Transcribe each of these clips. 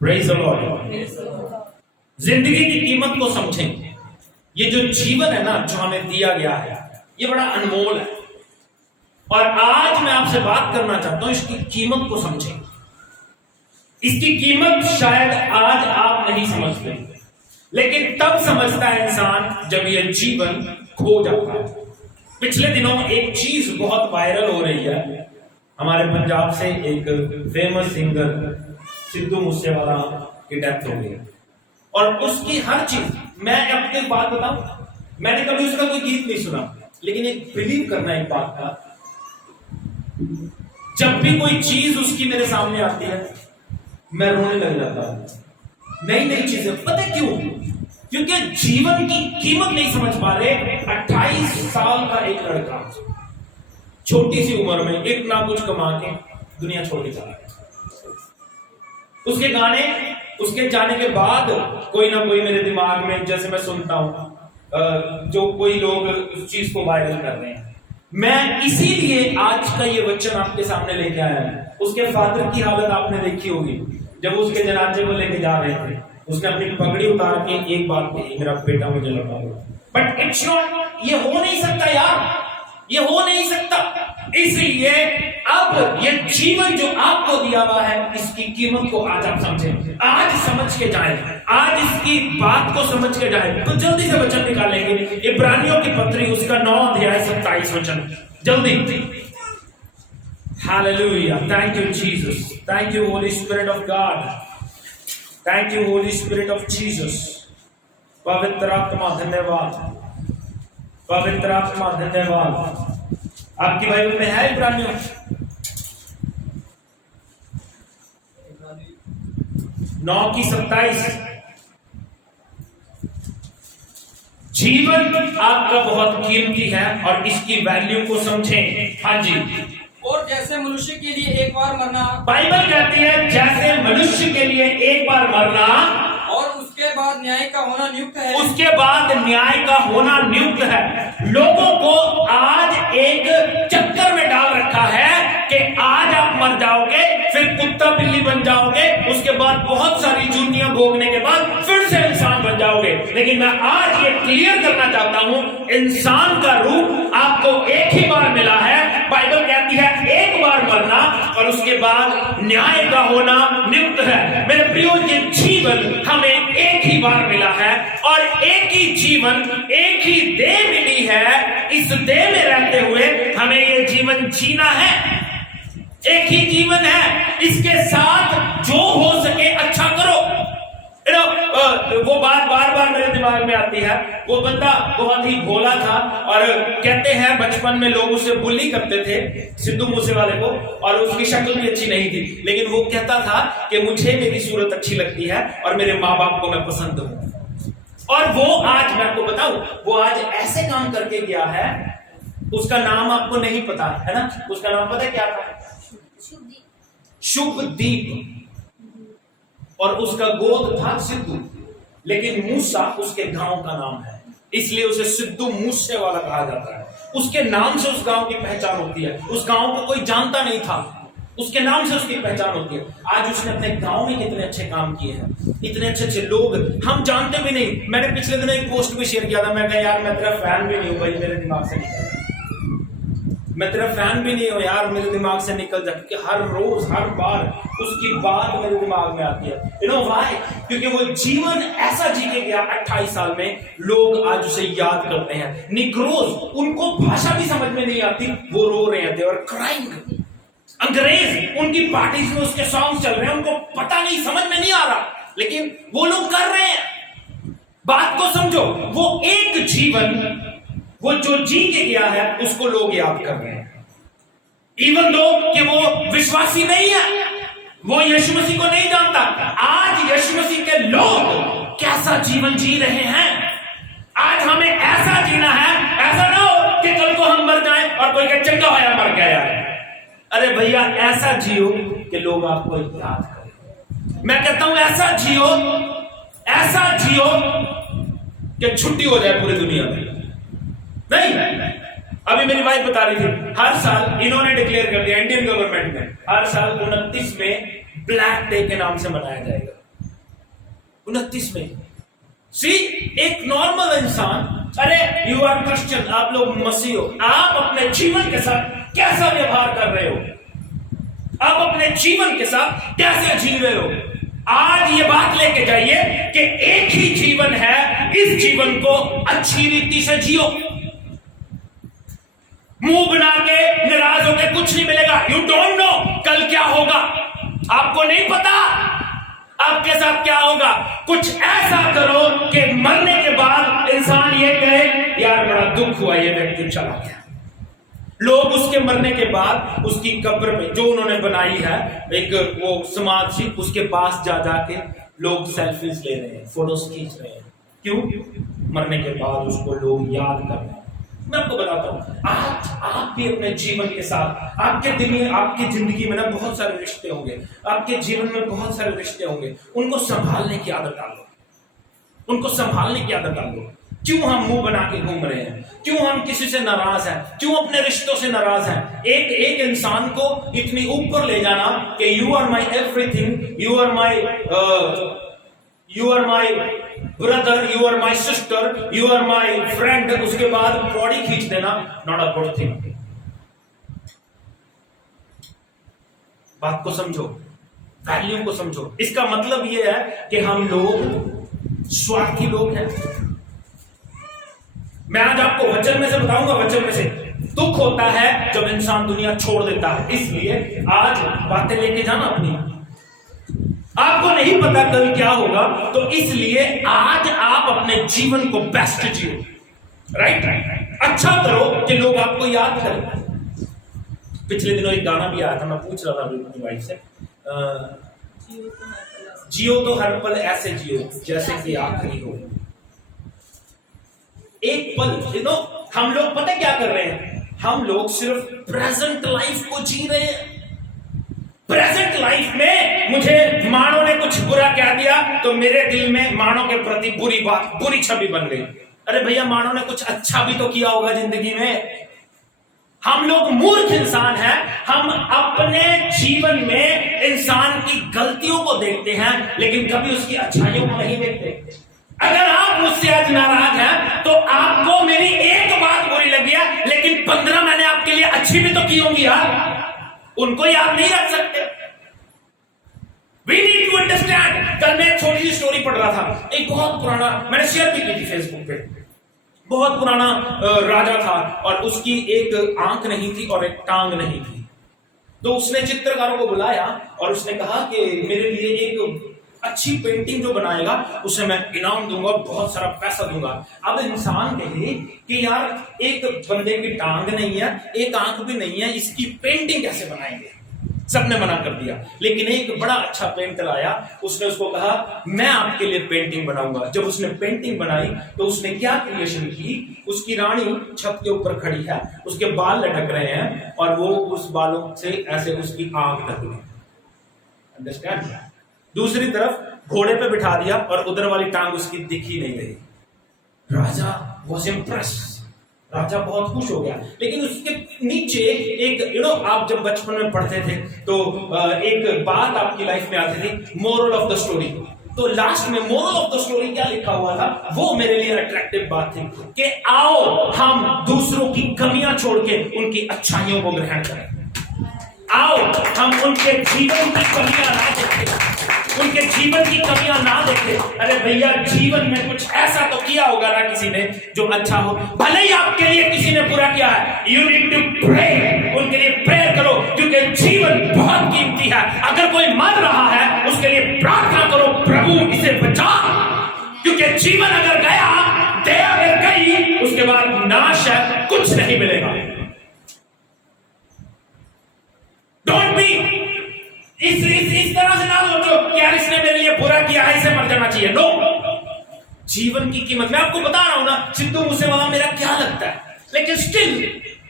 Praise the Lord. जिंदगी की कीमत को समझें। ये जो जीवन है ना, जो हमें दिया गया है, ये बड़ा अनमोल है। और आज मैं आपसे बात करना चाहता हूं, इसकी कीमत को समझें। इसकी कीमत शायद आज आप नहीं समझते, लेकिन तब समझता है इंसान जब यह जीवन खो जाता है। पिछले दिनों एक चीज बहुत वायरल हो रही है। हमारे पंजाब से एक फेमस सिंगर सिद्धू मूसेवाला की डेथ हो गई, और उसकी हर चीज, मैं आपको एक बात बताऊं, मैंने कभी उसका कोई गीत नहीं सुना, लेकिन एक बिलीव करना एक बात का, जब भी कोई चीज उसकी मेरे सामने आती है मैं रोने लग जाता हूं। नई नई चीजें, पता क्यों? क्योंकि जीवन की कीमत नहीं समझ पा रहे। 28 साल का एक लड़का छोटी सी उम्र में इतना कुछ कमा के दुनिया छोड़ के चला गया। उसके गाने, उसके जाने के बाद कोई ना कोई मेरे दिमाग में, जैसे मैं सुनता हूं जो कोई लोग उस चीज को वायरल कर रहे हैं, मैं इसीलिए आज का ये वचन आपके सामने लेके आया हूं। उसके फादर की हालत आपने देखी होगी, जब उसके जनाजे को लेके जा रहे थे, उसने अपनी पगड़ी उतार के एक बात कही, मेरा बेटा मुझे लौटा दो। बट इट्स नॉट, ये हो नहीं सकता यार, ये हो नहीं सकता। इसलिए अब ये जीवन जो आपको दिया हुआ है, इसकी कीमत को आज आप समझें, आज समझ के जाएं, आज इसकी बात को समझ के जाएं। तो जल्दी से वचन निकालेंगे, इब्रानियों की पत्री उसका 9 अध्याय 27 वचन, जल्दी। Hallelujah, thank you Jesus, thank you Holi spirit of God, thank you Holi spirit of Jesus. पवित्र आत्मा धन्यवाद, पवित्र आत्मा धन्यवाद। आपकी बाइबल में है इब्रानियों 9:27। जीवन आपका बहुत कीमती है और इसकी वैल्यू को समझें। हाँ जी। और जैसे मनुष्य के लिए एक बार मरना, बाइबल कहती है जैसे मनुष्य के लिए एक बार मरना और उसके बाद न्याय का होना नियुक्त है। उसके बाद न्याय का होना नियुक्त है। लोगों को आज एक चक्कर में डाल रखा है कि आज आप मर जाओगे, फिर कुत्ता बिल्ली बन जाओगे, उसके बाद बहुत सारी जुर्मियां भोगने के बाद फिर से इंसान बन जाओगे। लेकिन मैं आज ये क्लियर करना चाहता हूं, इंसान का रूप आपको एक ही बार मिला है। बाइबल कहती है एक बार मरना और उसके बाद न्याय का होना नियुक्त है। मेरे प्रियो, ये जीवन हमें एक ही बार मिला है और एक ही जीवन, एक ही देह मिली है। इस देह में रहते हुए हमें ये जीवन जीना है। एक ही जीवन है, इसके साथ जो हो सके अच्छा करो। वो बात बार बार मेरे दिमाग में आती है। वो बंदा बहुत ही भोला था और कहते हैं बचपन में लोग उसे बुली करते थे, सिद्धू मूसेवाले को, और उसकी शक्ल भी अच्छी नहीं थी, लेकिन वो कहता था कि मुझे मेरी सूरत अच्छी लगती है और मेरे माँ बाप को मैं पसंद हूं। और वो आज, मैं आपको बताऊं, वो आज ऐसे काम करके गया है, उसका नाम आपको नहीं पता है ना? उसका नाम पता है क्या था? शुभदीप। और उसका गोद था सिद्धू, लेकिन मूसा उसके गांव का नाम है, इसलिए उसे सिद्धू मूसे वाला कहा जाता है। उसके नाम से उस गांव की पहचान होती है। उस गांव को कोई जानता नहीं था, उसके नाम से उसकी पहचान होती है। आज उसने अपने गांव में कितने अच्छे काम किए हैं, इतने अच्छे अच्छे लोग हम जानते भी नहीं। मैंने पिछले दिनों एक पोस्ट भी शेयर किया था, मैं कहा यार मैं तेरा फैन भी नहीं हूं भाई, मेरे दिमाग से निकल, मैं तेरा फैन भी नहीं हूं यार, मेरे दिमाग से निकल जा, क्योंकि हर रोज हर बार उसकी बात मेरे दिमाग में आती है। You know why? क्योंकि वो जीवन ऐसा जी के गया 28 साल में, लोग आज उसे याद करते हैं। निग्रोज, उनको भाषा भी समझ में नहीं आती, वो रो रहे थे और क्राइंग। अंग्रेज, उनकी पार्टी में उसके सॉन्ग चल रहे हैं, उनको पता नहीं, समझ में नहीं आ रहा, लेकिन वो लोग कर रहे हैं। बात को समझो, वो एक जीवन, वो जो जी के गया है उसको लोग याद कर रहे हैं। इवन दो कि वो विश्वासी नहीं है, वो यीशु मसीह को नहीं जानता, आज यीशु मसीह के लोग कैसा जीवन जी रहे हैं। आज हमें ऐसा जीना है, ऐसा ना हो कि कल को हम मर जाएं और कोई कहे चंगा होया मर गया यार। अरे भैया, ऐसा जियो कि लोग आपको याद करें। मैं कहता हूं ऐसा जियो, ऐसा जियो कि छुट्टी हो जाए पूरी दुनिया में। नहीं, अभी मेरी वाइफ बता रही थी, हर साल इन्होंने डिक्लेयर कर दिया, इंडियन गवर्नमेंट ने, हर साल 29 में ब्लैक डे के नाम से मनाया जाएगा। 29 में। सी, एक नॉर्मल इंसान, अरे यू आर क्रिश्चियन, आप लोग मसीह हो, आप अपने जीवन के साथ कैसा व्यवहार कर रहे हो, आप अपने जीवन के साथ कैसे जी रहे हो। आज ये बात लेके जाइए कि एक ही जीवन है, इस जीवन को अच्छी रीति से जियो। मुंह बना के नाराज होकर कुछ नहीं मिलेगा। यू डोंट नो कल क्या होगा, आपको नहीं पता आपके साथ क्या होगा। कुछ ऐसा करो कि मरने के बाद इंसान ये कहे यार बड़ा दुख हुआ, ये व्यक्ति चला गया। लोग उसके मरने के बाद उसकी कब्र में जो उन्होंने बनाई है एक वो समाधि, उसके पास जा जाके लोग सेल्फीज ले रहे हैं, फोटोज खींच रहे हैं। क्यों? मरने के बाद उसको लोग याद कर रहे हैं। मैं आपको बताता हूं, आप भी अपने जीवन के साथ, आपके दिल में, आपकी जिंदगी में ना बहुत सारे रिश्ते होंगे, आपके जीवन में बहुत सारे रिश्ते होंगे। उनको संभालने की आदत डालो, उनको संभालने की आदत डालो। क्यों हम मुंह बना के घूम रहे हैं? क्यों हम किसी से नाराज हैं? क्यों अपने रिश्तों से नाराज हैं? एक इंसान को इतनी ऊपर ले जाना कि you are my everything, you are my brother, you are my sister, you are my friend, उसके बाद बॉडी खींच देना, नॉट अ गुड थिंग। बात को समझो, वैल्यू को समझो। इसका मतलब यह है कि हम लोग स्वार्थी लोग हैं। मैं आज आपको वचन में से बताऊंगा, वचन में से दुख होता है जब इंसान दुनिया छोड़ देता है। इसलिए आज बातें लेके जाना अपनी, आपको नहीं पता कल क्या होगा, तो इसलिए आज आप अपने जीवन को बेस्ट जियो। राइट, अच्छा करो कि लोग आपको याद करें। पिछले दिनों एक गाना भी आया था, मैं पूछ रहा था अपनी वाइफ से, जियो तो हर पल ऐसे जियो जैसे कि आखिरी हो। एक पल, हम लोग पता क्या कर रहे हैं, हम लोग सिर्फ प्रेजेंट लाइफ को जी रहे हैं। प्रेजेंट लाइफ में मुझे मानो ने कुछ बुरा कह दिया तो मेरे दिल में मानो के प्रति बुरी बात, बुरी छवि बन गई। अरे भैया, मानो ने कुछ अच्छा भी तो किया होगा जिंदगी में। हम लोग मूर्ख इंसान हैं, हम अपने जीवन में इंसान की गलतियों को देखते हैं लेकिन कभी उसकी अच्छाइयों को नहीं देखते। अगर आप मुझसे आज नाराज हैं तो आपको मेरी एक बात बुरी लगी है, लेकिन 15 मैंने आपके लिए अच्छी भी तो की होंगी यार, उनको याद नहीं रख सकते। We need to understand। कल मैं एक छोटी सी स्टोरी पढ़ रहा था, एक बहुत पुराना, मैंने शेयर भी की थी फेसबुक पे। बहुत पुराना राजा था और उसकी एक आंख नहीं थी और एक टांग नहीं थी। तो उसने चित्रकारों को बुलाया और उसने कहा कि मेरे लिए एक अच्छी पेंटिंग जो बनाएगा उसे मैं इनाम दूंगा, बहुत सारा पैसा दूंगा। अब इंसान कहे कि यार एक बंदे की टांग नहीं है, एक आंख भी नहीं है, इसकी पेंटिंग कैसे बनाएंगे? सबने मना कर दिया। लेकिन एक बड़ा अच्छा पेंटर आया, उसने उसको कहा मैं आपके लिए पेंटिंग बनाऊंगा। जब उसने पेंटिंग बनाई तो उसने क्या क्रिएशन की, उसकी रानी छत के ऊपर खड़ी है, उसके बाल लटक रहे हैं और वो उस बालों से ऐसे उसकी आंख ढक गई। अंडरस्टैंड? दूसरी तरफ घोड़े पे बिठा दिया और उधर वाली टांग उसकी दिख ही नहीं रही। राजा वॉज इम्प्रेस्ड, राजा बहुत खुश हो गया। लेकिन उसके नीचे एक आप जब बचपन में पढ़ते थे तो एक बात आपकी लाइफ में आती थी, मोरल ऑफ द स्टोरी। तो लास्ट में मोरल ऑफ द स्टोरी क्या लिखा हुआ था, वो मेरे लिए अट्रैक्टिव बात थी कि आओ हम दूसरों की कमियां छोड़ के उनकी अच्छाइयों को ग्रहण करें। आओ हम उनके जीवन की कमियां ना देखें, उनके जीवन की कमियां ना देखें। अरे भैया, जीवन में कुछ ऐसा तो किया होगा ना किसी ने जो अच्छा हो, भले ही आपके लिए किसी ने बुरा किया है, यू नीड टू प्रे, उनके लिए प्रेयर करो, क्योंकि जीवन बहुत कीमती है। अगर कोई मर रहा है उसके लिए प्रार्थना करो, प्रभु इसे बचा, क्योंकि जीवन अगर गया, दया अगर गई, उसके बाद नाश है, कुछ नहीं मिलेगा। डोंट बी इस तरह से ना सोचो कि यार इसने मेरे लिए बुरा किया है, इसे मर जाना चाहिए। नो, जीवन की कीमत, मैं आपको बता रहा हूं ना, सिद्धू मूसेवाला मेरा क्या लगता है, लेकिन स्टिल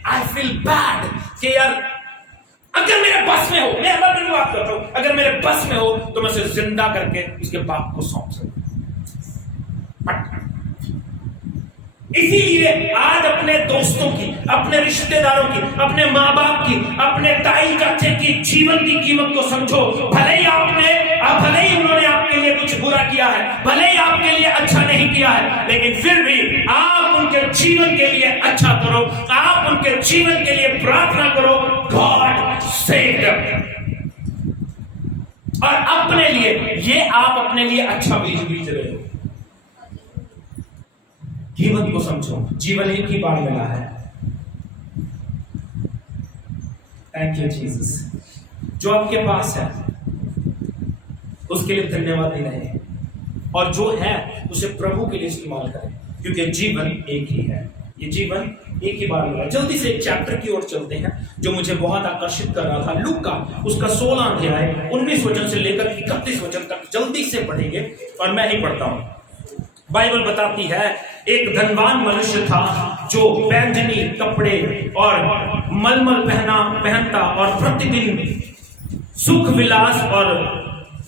आई फील बैड कि यार अगर मेरे बस में हो, मैं अपनी बात करता हूं, अगर मेरे बस में हो तो मैं उसे जिंदा करके उसके बाप को सौंप सकता। इसीलिए आज अपने दोस्तों की, अपने रिश्तेदारों की, अपने माँ बाप की, अपने ताई चाचे की जीवन की कीमत को समझो। भले ही उन्होंने आपके लिए कुछ बुरा किया है, भले किया है, लेकिन फिर भी आप उनके जीवन के लिए अच्छा करो, आप उनके जीवन के लिए प्रार्थना करो, गॉड सेव देम। और अपने लिए, ये आप अपने लिए अच्छा बीज बीज रहे हो। जीवन को समझो, जीवन एक ही बार मिला है। Thank you Jesus. जो आपके पास है उसके लिए धन्यवाद देना है, और जो है उसे प्रभु के लिए इस्तेमाल करें, क्योंकि जीवन एक ही है, ये जीवन एक ही बार मिला। जल्दी से एक चैप्टर की ओर चलते हैं जो मुझे बहुत आकर्षित कर रहा था, लूका उसका 16 अध्याय 19 वचन से लेकर 31 वचन तक जल्दी से पढ़ेंगे, और मैं ही पढ़ता हूं। बाइबल बताती है एक धनवान मनुष्य था जो बैंगनी कपड़े और मलमल पहनता और प्रतिदिन सुख विलास और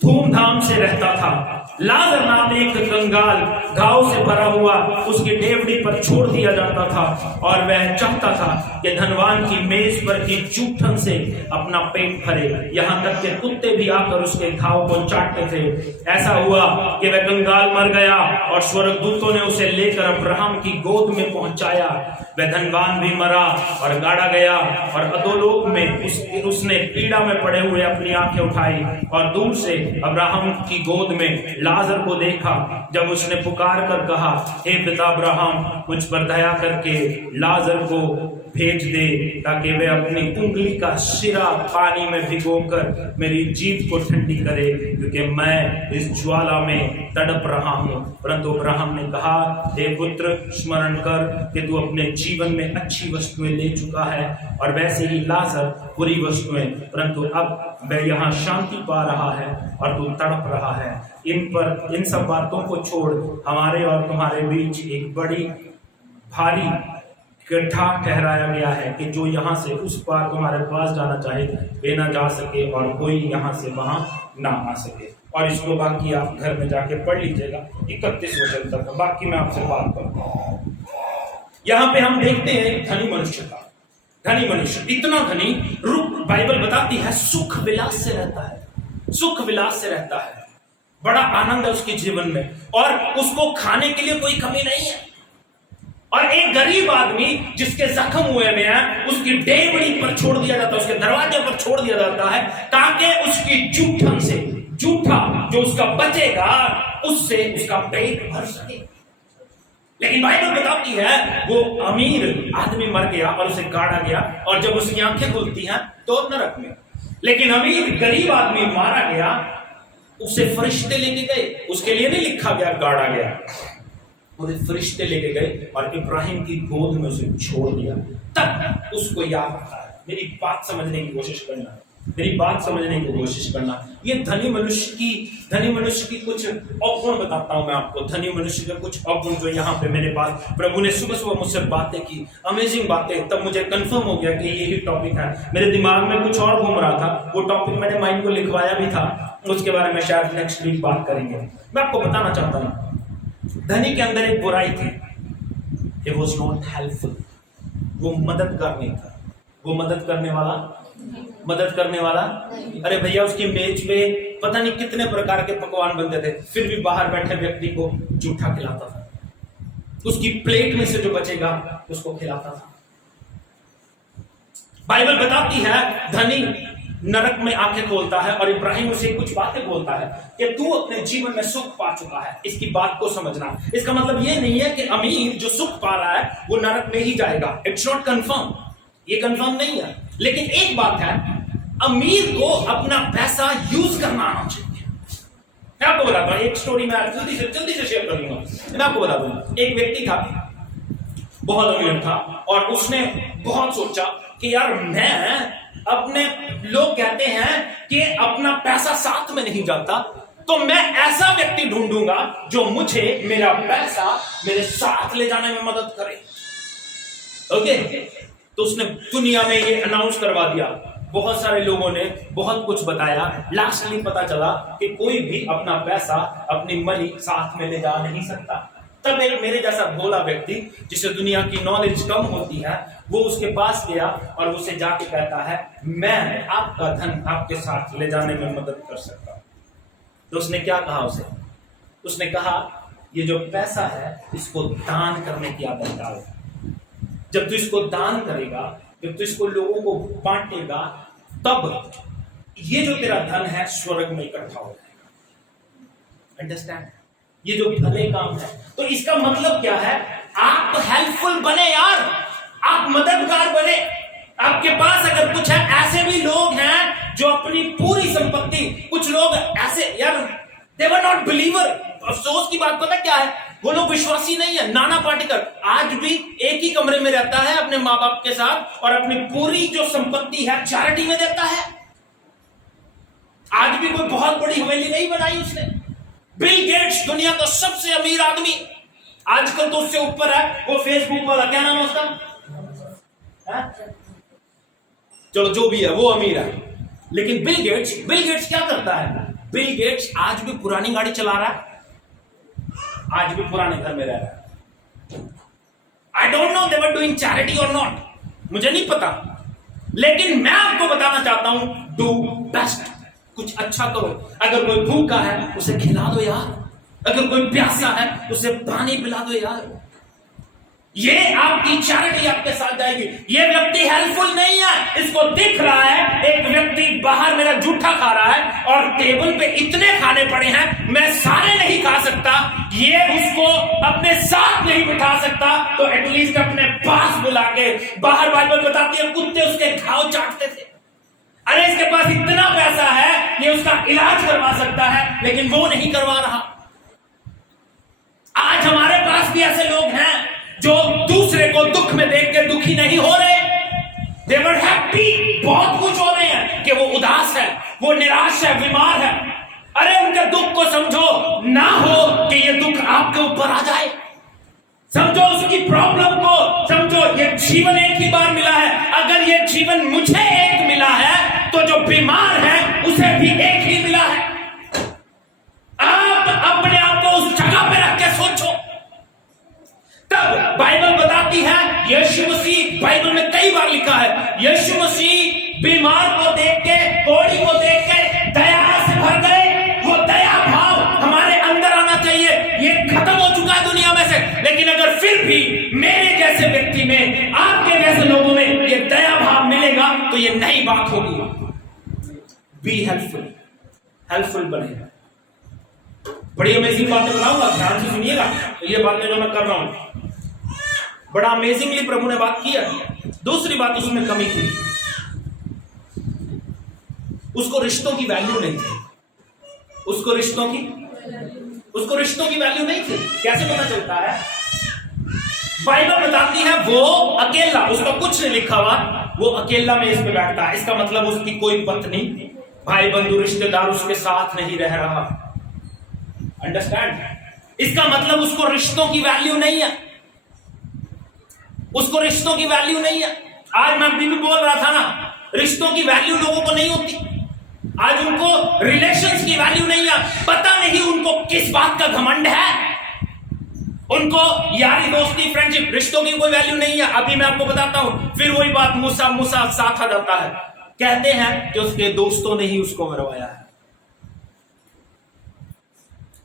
धूमधाम से रहता था। लाजर नाम एक कंगाल घाव से भरा हुआ उसकी डेवड़ी पर छोड़ दिया जाता था, और वह चाहता था कि धनवान की मेज पर की जूठन से अपना पेट भरे, यहाँ तक कि कुत्ते भी आकर उसके घाव को चाटते थे। ऐसा हुआ कि वह कंगाल मर गया और स्वर्गदूतों ने उसे लेकर अब्राहम की गोद में पहुंचाया। वह धनवान भी मरा और गाड़ा गया, और अधोलोक में उसने पीड़ा में पड़े हुए अपनी आंखें उठाई और दूर से अब्राहम की गोद में लाजर को देखा। जब उसने पुकार कर कहा, हे पिता अब्राहम, मुझ पर दया करके लाजर को भेज दे ताकि वे अपनी उंगली का सिरा पानी में भिगोकर मेरी जीभ को ठंडी करे, क्योंकि मैं इस ज्वाला में तड़प रहा हूं। परंतु अब्राहम ने कहा, हे पुत्र, स्मरण कर कि तू अपने जीवन में अच्छी वस्तुएं ले चुका है, और वैसे ही लाजर बुरी वस्तुएं, परंतु अब वह यहाँ शांति पा रहा है और तू तड़प रहा है। इन सब बातों को छोड़ हमारे और तुम्हारे बीच एक बड़ी भारी गड्ढा ठहराया गया है कि जो यहाँ से उस पार तुम्हारे पास जाना चाहे वे ना जा सके, और कोई यहाँ से वहां ना आ सके। और इसको बाकी आप घर में जाके पढ़ लीजिएगा 31 वचन तक, बाकी मैं आपसे बात करता हूँ। यहाँ पे हम देखते हैं एक धनी मनुष्य का, धनी मनुष्य इतना धनी, बाइबल बताती है सुख विलास से रहता है, सुख विलास से रहता है, बड़ा आनंद है उसके जीवन में, और उसको खाने के लिए कोई कमी नहीं है। और एक गरीब आदमी जिसके जख्म हुए में है, उसकी डेवड़ी पर छोड़ दिया जाता है, उसके दरवाजे पर छोड़ दिया जाता है, ताकि उसकी जूठन से, जूठा जो उसका बचेगा उससे उसका पेट भर सके। लेकिन बाइबल बताती है वो अमीर आदमी मर गया और उसे गाड़ा गया, और जब उसकी आंखें खुलती हैं तो नरक में। लेकिन अमीर गरीब आदमी मारा गया, उसे फरिश्ते लेके गए, उसके लिए नहीं लिखा गया गाड़ा गया, उन्हें फरिश्ते लेके गए और इब्राहिम की गोद में उसे छोड़ दिया। तब उसको याद आता है। मेरी बात समझने की कोशिश करना, मेरी बात समझने की कोशिश करना। ये धनी मनुष्य की कुछ अवगुण बताता हूं मैं आपको, धनी मनुष्य के कुछ अवगुण जो यहाँ पे मेरे पास प्रभु ने सुबह सुबह मुझसे बातें की, अमेजिंग बातें। तब मुझे कंफर्म हो गया कि यही टॉपिक है। मेरे दिमाग में कुछ और घूम रहा था, वो टॉपिक मैंने माइंड को लिखवाया भी था, उसके बारे में शायद नेक्स्ट वीक बात करेंगे। मैं आपको बताना चाहता हूँ, धनी के अंदर एक बुराई थी, He was not helpful। वो मददगार नहीं था, वो मदद करने वाला अरे भैया, उसकी मेज पे पता नहीं कितने प्रकार के पकवान बनते थे, फिर भी बाहर बैठे व्यक्ति को जूठा खिलाता था, उसकी प्लेट में से जो बचेगा उसको खिलाता था। बाइबल बताती है धनी नरक में आंखें खोलता है, और इब्राहिम उसे कुछ बातें बोलता है कि तू अपने जीवन में सुख पा चुका है। इसकी बात को समझना, इसका मतलब ये नहीं है कि अमीर जो सुख पा रहा है वो नरक में ही जाएगा। इट्स नॉट कंफर्म, ये कंफर्म नहीं है। लेकिन एक बात है, अमीर को अपना पैसा यूज करना आना चाहिए। मैं आपको बताता हूं एक स्टोरी, मैं जल्दी से शेयर कर लूंगा। मैं आपको बता दूं, एक व्यक्ति था, बहुत अमीर था, और उसने बहुत सोचा कि यार मैं अपने, लोग कहते हैं कि अपना पैसा साथ में नहीं जाता, तो मैं ऐसा व्यक्ति ढूंढूंगा जो मुझे मेरा पैसा मेरे साथ ले जाने में मदद करे। ओके, तो उसने दुनिया में ये अनाउंस करवा दिया। बहुत सारे लोगों ने बहुत कुछ बताया, लास्टली पता चला कि कोई भी अपना पैसा, अपनी मनी साथ में ले जा नहीं सकता। तब मेरे जैसा भोला व्यक्ति जिसे दुनिया की नॉलेज कम होती है, वो उसके पास गया और उसे जाके कहता है, मैं आपका धन आपके साथ ले जाने में मदद कर सकता हूं। तो उसने क्या कहा उसने कहा ये जो पैसा है इसको दान करने की आदत डाल। जब तू इसको दान करेगा, जब तू इसको लोगों को बांटेगा, तब ये जो तेरा धन है स्वर्ग में इकट्ठा हो जाएगा। अंडरस्टैंड? ये जो भले काम है, तो इसका मतलब क्या है? आप हेल्पफुल बने यार, आप मददगार बने। आपके पास अगर कुछ है, ऐसे भी लोग हैं जो अपनी पूरी संपत्ति, कुछ लोग ऐसे यार, दे वर नॉट बिलीवर। अफसोस की बात पता क्या है? वो लोग विश्वासी नहीं है। नाना पाटेकर आज भी एक ही कमरे में रहता है अपने माँ बाप के साथ और अपनी पूरी जो संपत्ति है चैरिटी में देता है। आज भी कोई बहुत बड़ी हवेली नहीं बनाई उसने। बिल गेट्स दुनिया का सबसे अमीर आदमी, आजकल तो उससे ऊपर है वो फेसबुक वाला, क्या नाम है उसका? चलो जो भी है वो अमीर है। लेकिन बिल गेट्स क्या करता है? बिल गेट्स आज भी पुरानी गाड़ी चला रहा है, आज भी पुराने घर में रह रहा है। I don't know they were doing charity और नॉट, मुझे नहीं पता, लेकिन मैं आपको बताना चाहता हूं, डू बेस्ट, कुछ अच्छा करो। अगर कोई भूखा है उसे खिला दो यार, अगर कोई प्यासा है उसे पानी पिला दो यार। ये आपकी चैरिटी आपके साथ जाएगी। ये व्यक्ति हेल्पफुल नहीं है, इसको दिख रहा है एक व्यक्ति बाहर मेरा जूठा खा रहा है और टेबल पे इतने खाने पड़े हैं, मैं सारे नहीं खा सकता, ये उसको अपने साथ नहीं बिठा सकता, तो एटलीस्ट अपने पास बुला के, बाहर बाइबल बताती है कुत्ते उसके घाव चाटते थे। अरे इसके पास इतना पैसा है, ये उसका इलाज करवा सकता है, लेकिन वो नहीं करवा रहा। आज हमारे पास भी ऐसे लोग हैं जो दूसरे को दुख में देख के दुखी नहीं हो रहे, दे वर हैप्पी, बहुत कुछ हो रहे हैं कि वो उदास है, वो निराश है, बीमार है। अरे उनके दुख को समझो, ना हो कि ये दुख आपके ऊपर आ जाए। समझो उसकी प्रॉब्लम को, समझो ये जीवन एक ही बार मिला है। अगर ये जीवन मुझे एक मिला है तो जो बीमार है उसे भी एक ही मिला है। आप अपने आप को उस जगह पे रख के सोचो, तब बाइबल बताती है, यीशु मसीह, बाइबल में कई बार लिखा है, यीशु मसीह बीमार को देख के, कोढ़ी को देख के दया से भर गए। वो दया भाव हमारे अंदर आना चाहिए। ये खत्म हो चुका है दुनिया में से, लेकिन अगर फिर भी मेरे जैसे व्यक्ति में, आपके जैसे लोगों में ये दया भाव मिलेगा तो ये नई बात होगी। बी हेल्पफुल बनेगा। बड़ी अमेजिंग बातें बताऊंगा, ध्यान से सुनिएगा। तो ये बातें जो मैं कर रहा हूं, बड़ा अमेजिंगली प्रभु ने बात किया। दूसरी बात उसमें कमी थी, उसको रिश्तों की वैल्यू नहीं थी। उसको रिश्तों की वैल्यू नहीं थी। कैसे पता चलता है? बाइबल बताती है वो अकेला, उसका कुछ नहीं लिखा हुआ, वो अकेला मेज पे बैठता है। इसका मतलब उसकी कोई पत्नी, भाई बंधु, रिश्तेदार उसके साथ नहीं रह रहा। अंडरस्टैंड? इसका मतलब उसको रिश्तों की वैल्यू नहीं है, उसको रिश्तों की वैल्यू नहीं है। आज मैं अभी भी बोल रहा था ना, रिश्तों की वैल्यू लोगों को नहीं होती। आज उनको रिलेशंस की वैल्यू नहीं है। पता नहीं उनको किस बात का घमंड है। उनको यारी दोस्ती, फ्रेंडशिप, रिश्तों की कोई वैल्यू नहीं है। अभी मैं आपको बताता हूं, फिर वही बात मूसा साथ आ जाता है। कहते हैं कि उसके दोस्तों ने ही उसको मरवाया है।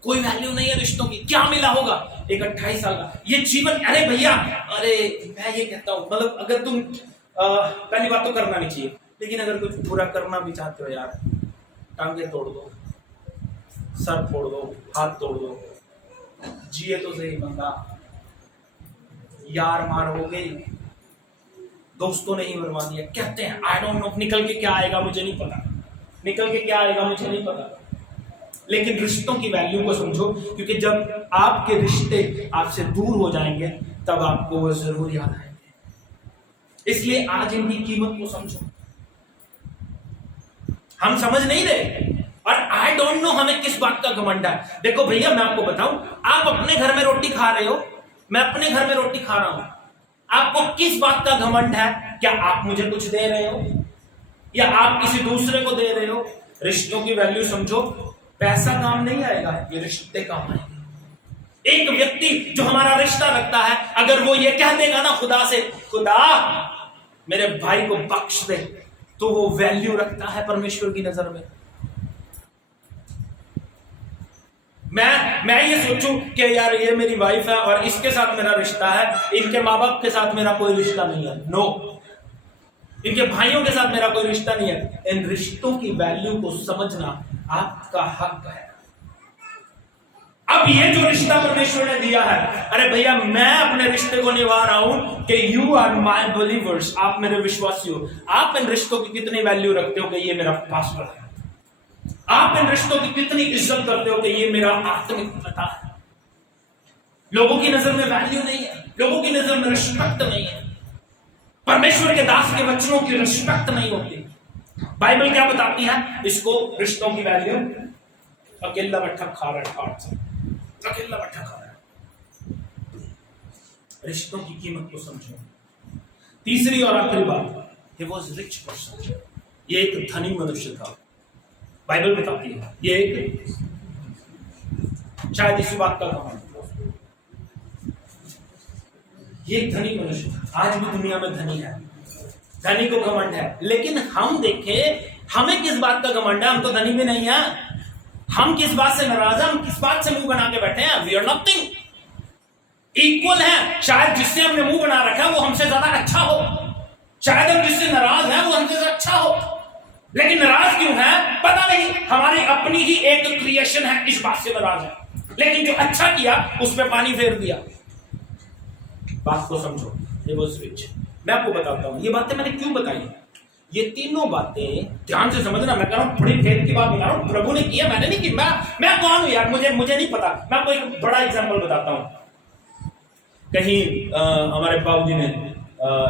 कोई वैल्यू नहीं है रिश्तों की। क्या मिला होगा? एक 28 साल का ये जीवन। अरे भैया, अरे मैं ये कहता हूं, मतलब अगर तुम पहली बात तो करना नहीं चाहिए, लेकिन अगर कुछ बुरा करना भी चाहते हो यार, टांगे तोड़ दो, सर फोड़ दो, हाथ तोड़ दो, जिए तो सही बंदा। यार मार हो गई, दोस्तों ने ही मरवा दिया। कहते हैं आई डोंट नो, निकल के क्या आएगा मुझे नहीं पता, निकल के क्या आएगा मुझे नहीं पता, लेकिन रिश्तों की वैल्यू को समझो, क्योंकि जब आपके रिश्ते आपसे दूर हो जाएंगे तब आपको वो जरूर याद आएंगे। इसलिए आज इनकी कीमत को समझो। हम समझ नहीं रहे, और आई डोंट नो हमें किस बात का घमंड है। देखो भैया, मैं आपको बताऊं, आप अपने घर में रोटी खा रहे हो, मैं अपने घर में रोटी खा रहा हूं, आपको किस बात का घमंड है? क्या आप मुझे कुछ दे रहे हो या आप किसी दूसरे को दे रहे हो? रिश्तों की वैल्यू समझो। पैसा काम नहीं आएगा, ये रिश्ते काम आएंगे। एक व्यक्ति जो हमारा रिश्ता रखता है, अगर वो ये कह देगा ना खुदा से, खुदा मेरे भाई को बख्श दे, तो वो वैल्यू रखता है परमेश्वर की नजर में। मैं ये सोचूं कि यार ये मेरी वाइफ है और इसके साथ मेरा रिश्ता है, इनके माँ बाप के साथ मेरा कोई रिश्ता नहीं है, नो, इनके भाइयों के साथ मेरा कोई रिश्ता नहीं है। इन रिश्तों की वैल्यू को समझना आपका हक है। अब ये जो रिश्ता परमेश्वर ने दिया है, अरे भैया मैं अपने रिश्ते को निभा रहा हूं कि यू आर माई बिलीवर्स, आप मेरे विश्वासी हो। आप इन रिश्तों की कितनी वैल्यू रखते हो कि ये मेरा पास्टर है? आप इन रिश्तों की कितनी इज्जत करते हो कि ये मेरा आत्मिक पिता है? लोगों की नजर में वैल्यू नहीं है, लोगों की नजर में रिस्पेक्ट नहीं है। परमेश्वर के दास के वचनों की रिस्पेक्ट नहीं होती। बाइबल क्या बताती है? इसको रिश्तों की वैल्यू, अकेला बैठा खा रहा है, अकेला बैठा खा रहा है। रिश्तों की कीमत को समझो। तीसरी और आखिरी बात, he was rich person, ये एक धनी मनुष्य था। बाइबल बताती है ये एक, शायद इसी बात का घमंड, ये एक धनी मनुष्य था। आज भी दुनिया में धनी है, धनी को घमंड है, लेकिन हम देखें हमें किस बात का घमंड है? हम तो धनी भी नहीं है। हम किस बात से नाराज हैं? हम किस बात से मुंह बना के बैठे हैं? वी आर नथिंग, इक्वल है। शायद जिससे हमने मुंह बना रखा है वो हमसे ज्यादा अच्छा हो, शायद हम जिससे नाराज हैं वो हमसे अच्छा हो, लेकिन नाराज क्यों है पता नहीं। हमारी अपनी ही एक क्रिएशन है, इस बात से नाराज है, लेकिन जो अच्छा किया उस पर पानी फेर दिया। बात को समझो। ये वो स्विच मैं आपको बताता हूं, ये बातें मैंने क्यों बताई। ये तीनों बातें ध्यान से समझना। मैं कह रहा हूं बड़ी फेथ की बात बता रहा हूं, प्रभु ने किया, मैंने नहीं की। मैं कौन हूं यार, मुझे नहीं पता। मैं आपको एक बड़ा एग्जांपल बताता हूं। कहीं हमारे बाबू जी ने,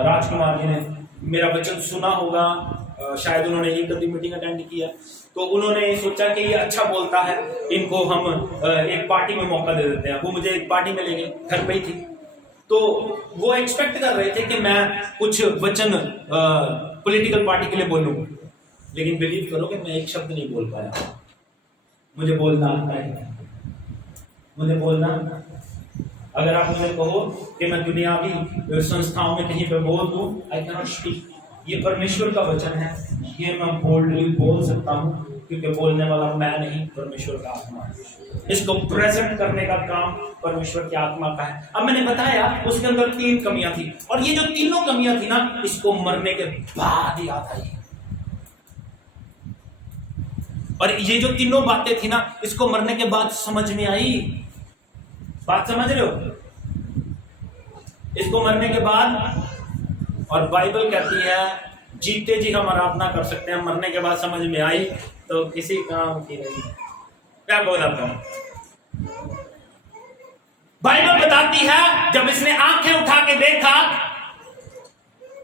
राजकुमार जी ने मेरा वचन सुना होगा, शायद उन्होंने एक गद्दी मीटिंग अटेंड किया, तो उन्होंने सोचा कि ये अच्छा बोलता है, इनको हम एक पार्टी में मौका दे देते हैं। वो मुझे एक पार्टी में ले गए, घर पे ही थी, तो वो एक्सपेक्ट कर रहे थे कि मैं कुछ वचन पॉलिटिकल पार्टी के लिए बोलूं, लेकिन बिलीव करो कि मैं एक शब्द नहीं बोल पाया। मुझे बोलना आता है, मुझे बोलना। अगर आप मुझे कहो कि मैं दुनियावी संस्थाओं में कहीं पे बोल दूं, आई कैन नॉट स्पीक। ये परमेश्वर का वचन है, ये मैं बोल्डली बोल सकता हूं, क्योंकि बोलने वाला मैं नहीं, परमेश्वर का आत्मा है। इसको प्रेजेंट करने का काम परमेश्वर की आत्मा का है। अब मैंने बताया उसके अंदर 3 कमियां थी, और ये जो तीनों कमियां थी ना, इसको मरने के बाद याद आई। और ये जो तीनों बातें थी ना, इसको मरने के बाद समझ में आई। बात समझ रहे हो? इसको मरने के बाद, और बाइबल कहती है जीते जी हम आराधना कर सकते हैं, मरने के बाद समझ में आई तो किसी काम की नहीं। क्या बताता हूं, बाइबल बताती है जब इसने आंखें उठा के देखा,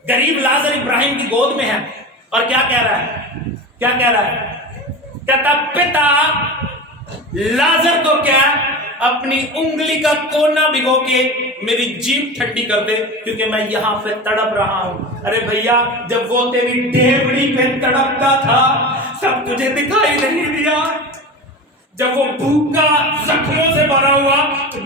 गरीब लाजर इब्राहिम की गोद में है, और क्या कह रहा है? क्या कह रहा है? कहता पिता लाजर को क्या, अपनी उंगली का कोना भिगो के मेरी जीभ ठंडी कर दे, क्योंकि मैं यहां पे तड़प रहा हूं। अरे भैया, जब वो तेरी डेवड़ी पे तड़पता था तब तुझे दिखाई नहीं दिया? जब वो भूखा जख्मों से भरा हुआ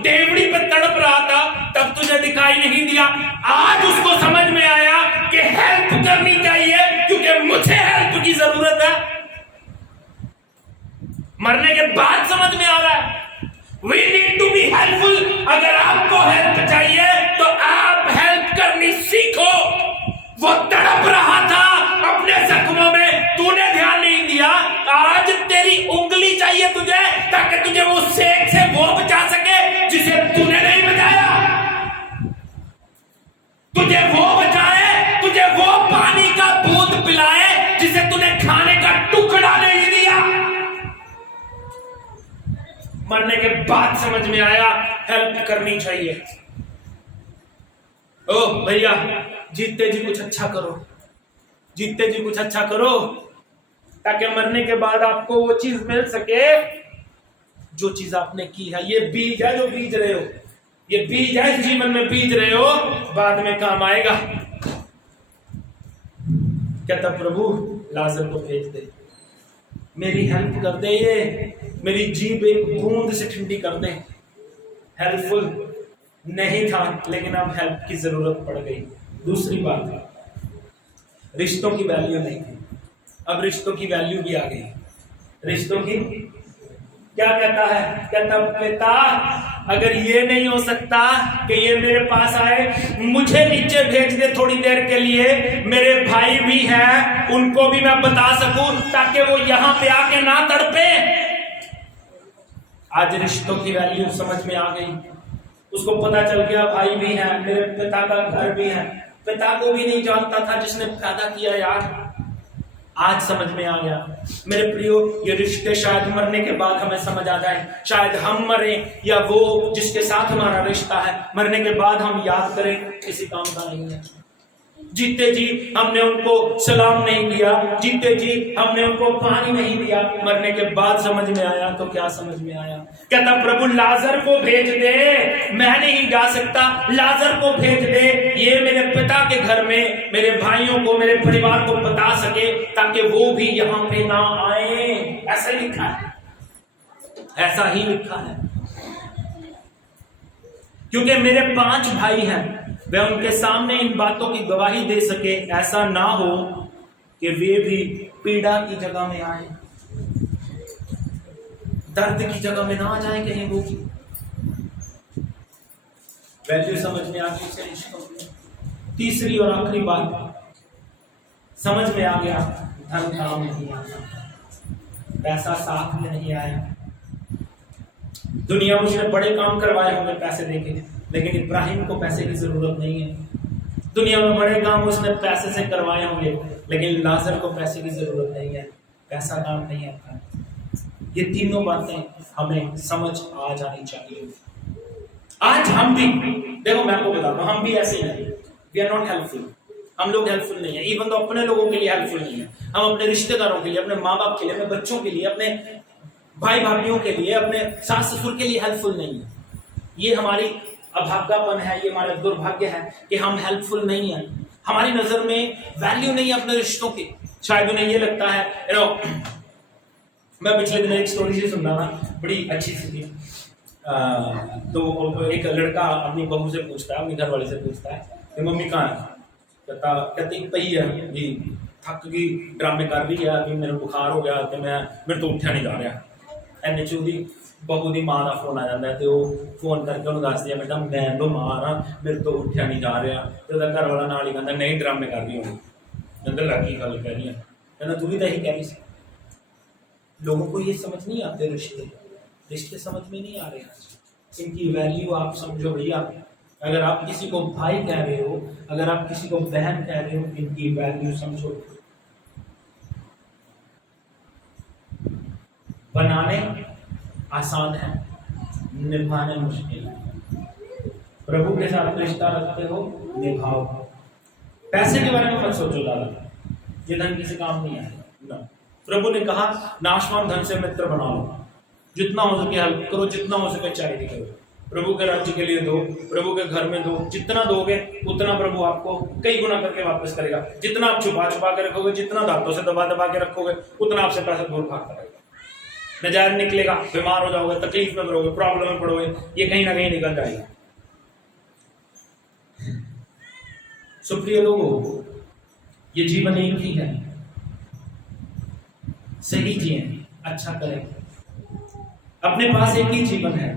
डेवड़ी पे तड़प रहा था तब तुझे दिखाई नहीं दिया? आज उसको समझ में आया कि हेल्प करनी चाहिए, क्योंकि मुझे हेल्प की जरूरत है। मरने के बाद समझ में आ रहा है We need to be helpful। अगर आपको हेल्प चाहिए तो आप हेल्प करनी सीखो। वो तड़प रहा था अपने जख्मों में, तूने ध्यान नहीं दिया। आज तेरी उंगली चाहिए तुझे, ताकि तुझे वो सेक से वो बचा सके जिसे तूने नहीं बचाया। तुझे वो बचाए, तुझे वो पानी का बूंद पिलाए जिसे तूने खाने का टुकड़ा नहीं दिया। मरने के बाद समझ में आया हेल्प करनी चाहिए। ओ भैया, जीते जी कुछ अच्छा करो, जीते जी कुछ अच्छा करो, ताकि मरने के बाद आपको वो चीज मिल सके जो चीज आपने की है। ये बीज है जो बीज रहे हो, ये बीज है जीवन में बीज रहे हो, बाद में काम आएगा। कहता प्रभु लाजर को भेज दे, मेरी हेल्प कर दे, ये मेरी जीभ एक बूंद से ठंडी कर दे। हेल्पफुल नहीं था, लेकिन अब हेल्प की जरूरत पड़ गई। दूसरी बात, रिश्तों की वैल्यू नहीं थी, अब रिश्तों की वैल्यू भी आ गई। रिश्तों की क्या कहता है? कहता पिता अगर ये नहीं हो सकता कि ये मेरे पास आए, मुझे नीचे भेज दे थोड़ी देर के लिए, मेरे भाई भी हैं उनको भी मैं बता सकूं ताकि वो यहां पे आके ना तड़पे। आज रिश्तों की वैल्यू समझ में आ गई। उसको पता चल गया भाई भी है, मेरे पिता का घर भी है। पिता को भी नहीं जानता था जिसने पैदा किया यार, आज समझ में आ गया। मेरे प्रियो, ये रिश्ते शायद मरने के बाद हमें समझ आ जाए, शायद हम मरे या वो जिसके साथ हमारा रिश्ता है मरने के बाद हम याद करें, किसी काम का नहीं है। जीते जी हमने उनको सलाम नहीं किया, जीते जी हमने उनको पानी नहीं दिया, मरने के बाद समझ में आया। तो क्या समझ में आया? कहता प्रभु लाजर को भेज दे, मैं नहीं जा सकता, लाजर को भेज दे, ये मेरे पिता के घर में मेरे भाइयों को, मेरे परिवार को बता सके ताकि वो भी यहां पे ना आए। ऐसा ही लिखा है, ऐसा ही लिखा है। क्योंकि मेरे 5 भाई हैं, वे उनके सामने इन बातों की गवाही दे सके, ऐसा ना हो कि वे भी पीड़ा की जगह में आए, दर्द की जगह में ना आ जाए कहीं वो भी। वैल्यू समझ में आ गई से रिश्तों की। तीसरी और आखिरी बात समझ में आ गया, धन काम नहीं आता, पैसा साथ में नहीं आया। दुनिया में उसने बड़े काम करवाए होंगे पैसे देके, लेकिन इब्राहिम को पैसे की जरूरत नहीं है। दुनिया में बड़े काम उसने पैसे से करवाए होंगे, लेकिन लाजर को पैसे की जरूरत नहीं है, पैसा काम नहीं आता। ये तीनों बातें हमें समझ आ जानी चाहिए। आज हम भी देखो, मैं आपको बताता हूं, हम भी ऐसे ही हैं। वी आर नॉट हेल्पफुल, हम लोग हेल्पफुल नहीं है। इवन तो अपने लोगों के लिए हेल्पफुल नहीं है, हम अपने रिश्तेदारों के लिए, अपने माँ बाप के लिए, अपने बच्चों के लिए, अपने भाई भाभीियों के लिए, अपने सास ससुर के लिए हेल्पफुल नहीं है। ये हमारी अभागापन है, ये हमारा दुर्भाग्य है कि हम हेल्पफुल नहीं है। हमारी नजर में वैल्यू नहीं है अपने रिश्तों की। शायद उन्हें ये लगता है, मैं पिछले दिन एक स्टोरी से सुन रहा था, बड़ी अच्छी सी थी। तो एक लड़का अपनी बहू से पूछता है, अपनी घरवाली से पूछता है कि मम्मी कहाँ है? कहती पई है जी, थक गई, ड्रामे कर रही है, अभी मेरे बुखार हो गया, तो मेरे तो उठा नहीं जा रहा। एने चूदी बहू की माँ का फोन आ जाता है, तो फोन करके उन्होंने दस दिया, बेटा मैं बीमार हाँ, मेरे तो उठा नहीं जा रहा। तो घर वाला नाल ही कहता नहीं ड्रामे कर रही होगी। कहते लड़की गल कह रही है, कहना तू भी तो यही कह रही सी। लोगों को ये समझ नहीं आते, रिश्ते समझ में नहीं आ रहे। इनकी वैल्यू आप समझो भैया। अगर आप किसी को भाई कह रहे हो, अगर आप किसी को बहन कह रहे हो, इनकी वैल्यू समझो। बनाने आसान है, निभाने मुश्किल है। प्रभु के साथ रिश्ता रखते हो, निभाओ। पैसे के बारे में मत सोचो ज्यादा, ये धन किसी काम नहीं है ना। प्रभु ने कहा नाशवान धन से मित्र बना लो, जितना हो सके हेल्प करो, जितना हो सके चैरिटी करो, प्रभु के राज्य के लिए दो, प्रभु के घर में दो। जितना दोगे उतना प्रभु आपको कई गुना करके वापस करेगा। जितना आप छुपा छुपा के रखोगे, जितना दांतों से दबा दबा के रखोगे, उतना आपसे पैसा दूर भागता रहेगा। नजायज निकलेगा, बीमार हो जाओगे, तकलीफ में पड़ोगे, प्रॉब्लम में पड़ोगे, ये कहीं ना कहीं निकल जाएगा। सुप्रिय लोगों, ये जीवन एक ही है, सही जिए, अच्छा करें। अपने पास एक ही जीवन है,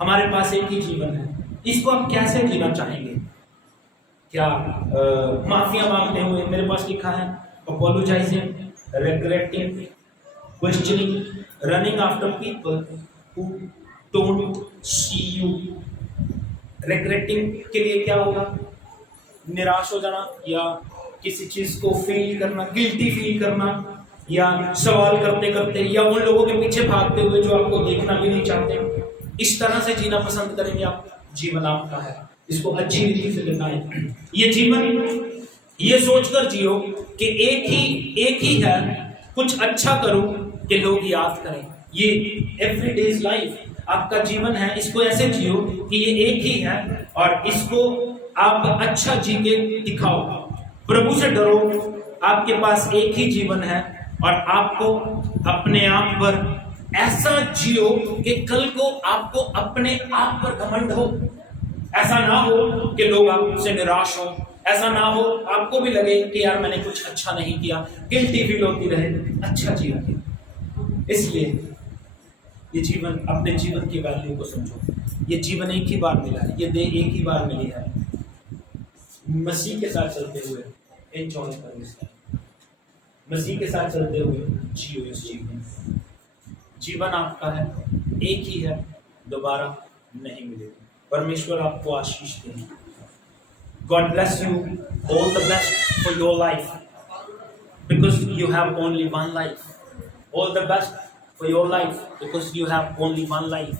हमारे पास एक ही जीवन है, इसको आप कैसे जीना चाहेंगे? क्या माफिया मांगते हुए? मेरे पास लिखा है apologising, regretting, questioning, running after people who don't see you. Regretting के लिए क्या होगा? निराश हो जाना, या किसी चीज को फील करना, गिल्टी फील करना, या सवाल करते करते, या उन लोगों के पीछे भागते हुए जो आपको देखना भी नहीं चाहते। इस तरह से जीना पसंद करेंगे आप? जीवन आपका है, इसको अच्छी रीति से बिताएं। ये जीवन ये सोचकर जियो कि एक ही है, कुछ अच्छा करूं कि लोग याद करें। ये एवरीडेज लाइफ आपका जीवन है, इसको ऐसे जियो कि ये एक ही है और इसको आप अच्छा जी के दिखाओ। प्रभु से डरो, आपके पास एक ही जीवन है और आपको अपने आप पर ऐसा जियो कि कल को आपको अपने आप पर घमंड हो। ऐसा ना हो कि लोग आपसे निराश हो, ऐसा ना हो आपको भी लगे कि यार मैंने कुछ अच्छा नहीं किया, गिल्टी फील होती रहे। अच्छा जीवन, इसलिए ये जीवन, अपने जीवन की वैल्यू को समझो। ये जीवन एक ही बार मिला है, ये देह एक ही बार मिली है। मसीह के साथ चलते हुए एंजॉय करो इसका, मसीह के साथ चलते हुए जियो इस जीवन। जीवन आपका है, एक ही है, दोबारा नहीं मिलेगा। परमेश्वर आपको आशीष दे। God bless you, all the best for your life, because you have only one life. All the best for your life, because you have only one life.